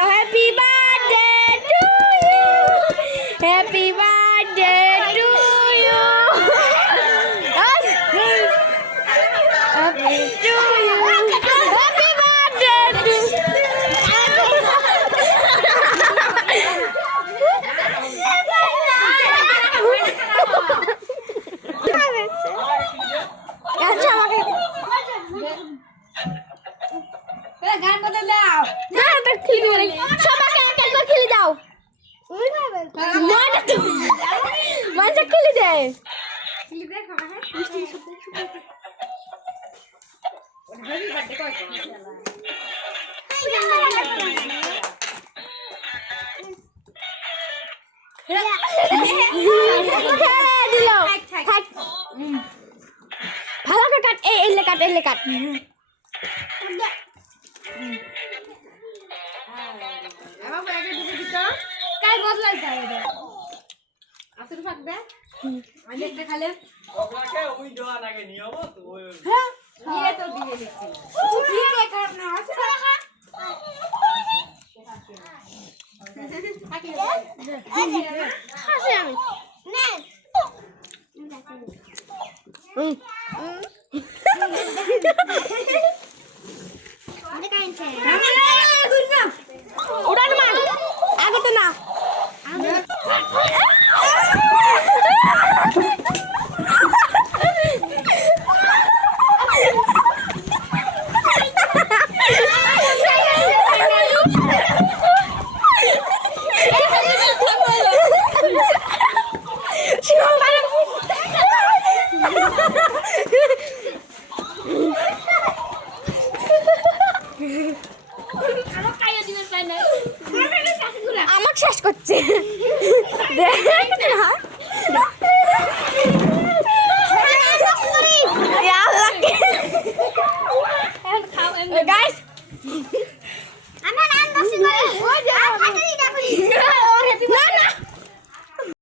দাও happy birthday to you happy birthday to you happy to you happy birthday to গান বদল দাও গানটা খেলে সবাইকে এক একবার খেলে দাও মনটা খেলে দে ভালো করে কাট এলে কাট এলে কাট আমার ব্যাগে ঢুকে দিত কাল বদলাই যাবে আসল ফাক দে আমি একটা খালে ওগুলাকে ওই দেওয়া নাকি নিয়ম তো ওই হ্যাঁ নিয়ে তো দিয়ে দিচ্ছি ঠিক আছে খারাপ না আছে হাসি আমি নে উড়ান মার আগতে না আমাকে শেষ করছে গাইস